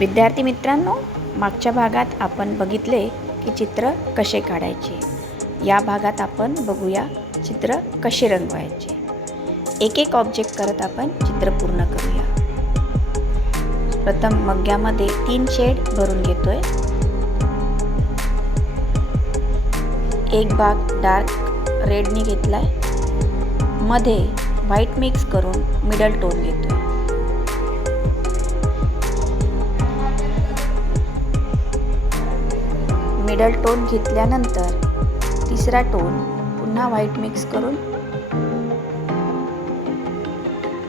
विद्यार्थी मित्रांनो, मागच्या भागात आपण बघितले की चित्र कसे काढायचे. या भागात आपण बघूया चित्र कसे रंगवायचे. एक एक ऑब्जेक्ट करत आपण चित्र पूर्ण करूया. प्रथम मग्ग्यामध्ये 3 शेड भरून घेतोय. एक भाग डार्क रेडनी घेतलाय. मध्ये व्हाईट मिक्स करून मिडल टोन घेतोय. मिडल टोन घेतल्यानंतर तिसरा टोन पुन्हा व्हाईट मिक्स करून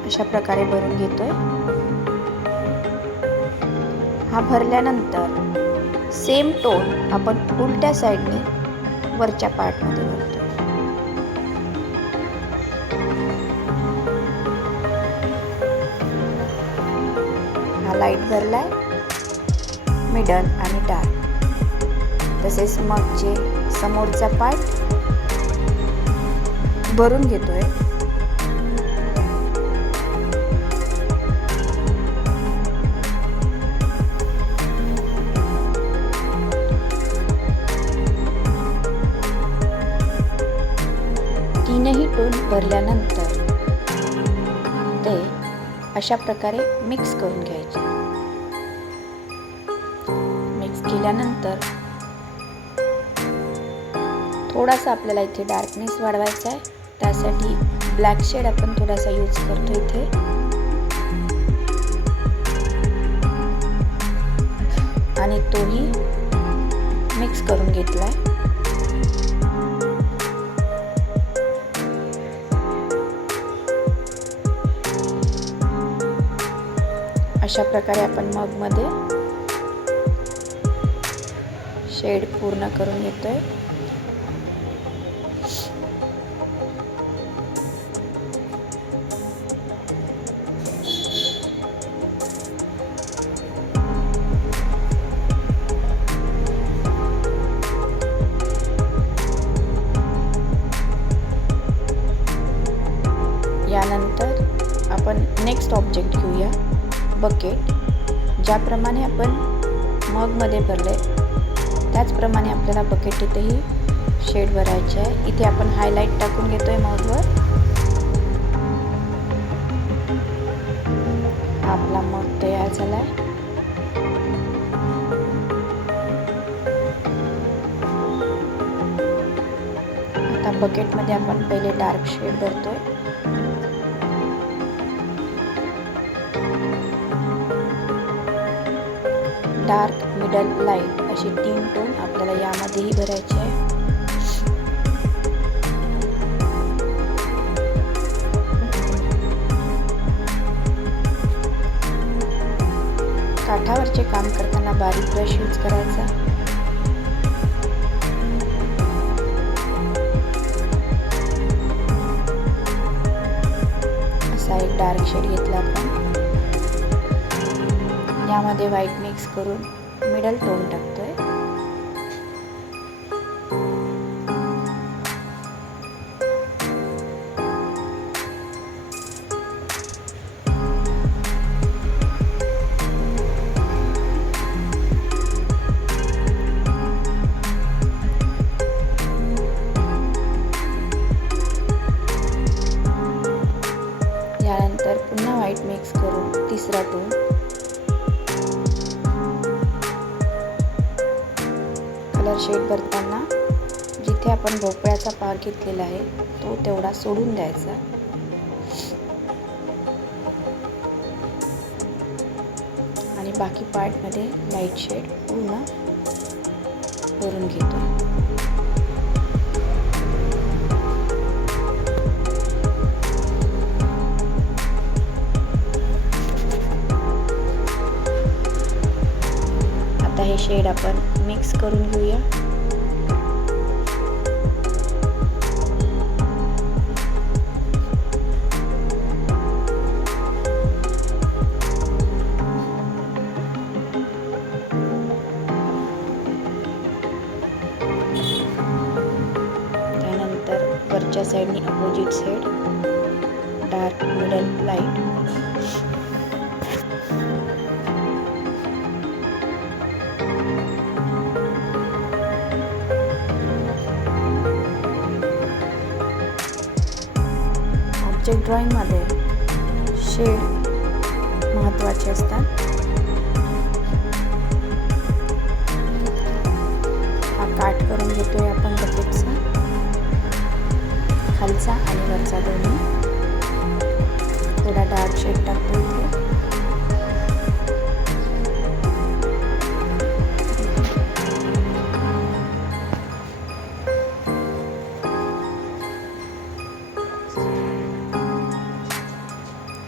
अशा प्रकारे भरून घेतोय. हा भरल्यानंतर सेम टोन आपण उलट्या साईडने वरच्या पार्टमध्ये भरतो. हा लाईट भरलाय, मिडल आणि डार्क. तसेच मगचे समोरचा पार्ट भरून घेतोय. तीनही टोन भरल्यानंतर ते अशा प्रकारे मिक्स करून घ्यायचे. मिक्स केल्यानंतर थोडासा आपल्याला इथे डार्कनेस वाढवायचा आहे. त्यासाठी ब्लॅक शेड आपण थोडासा यूज करतो इथे. आणि तोही मिक्स करून घेतलाय. अशा प्रकारे आपण मगमध्ये शेड पूर्ण करून घेतोय. यानंतर आपण नेक्स्ट ऑब्जेक्ट घेऊया, बकेट. ज्याप्रमाणे आपण मगमध्ये भरले त्याचप्रमाणे आपल्याला बकेट इथेही शेड भरायचे आहे. इथे आपण हायलाईट टाकून घेतोय मगवर. आपला मग तयार झालाय. आता बकेटमध्ये आपण पहिले डार्क शेड भरतोय. डार्क, मिडल, लाईट असे 3 टोन आपल्याला यामध्येही भरायचे आहे. काठावरचे काम करताना बारीक ब्रश यूज करायचा. असा एक डार्क शेड घेतला आपण. यामध्ये व्हाईट मिक्स करून मिडल टोन टाकतोय. यानंतर पुन्हा व्हाईट मिक्स करून तिसरा टोन. कलर शेड भरताना जिथे आपण भोपळ्याचा पाक घेतलेला आहे तो तेवढा सोडून द्यायचा. आणि बाकी पार्टमध्ये लाईट शेड पूर्ण भरून घेतो. आता हे शेड आपण मिक्स करून घेऊया. त्यानंतर वरच्या साईडनी opposite side dark, middle, light. Object ड्रॉइंगमध्ये शेड महत्त्वाचे असतात. हा काट करून घेतोय आपण बकेटचा, खालचा आणि वरचा दोन्ही. थोडा डार्क शेड टाकतो इथे.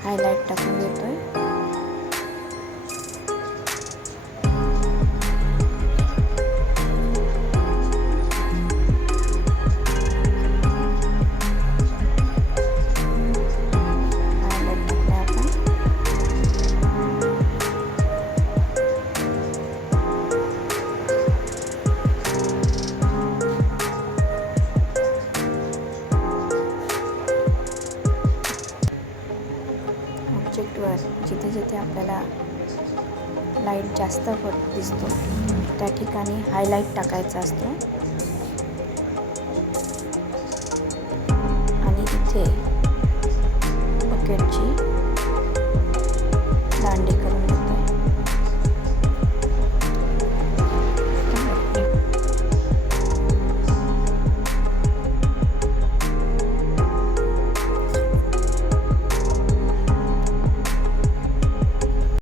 हायलाइट टाकून घेतोय. हायलाइट टाकले आपण. ऑब्जेक्टवर जिथे जिथे आपल्याला लाईट जास्त दिसतो त्या ठिकाणी हायलाइट टाकायचा असतो आणि इथे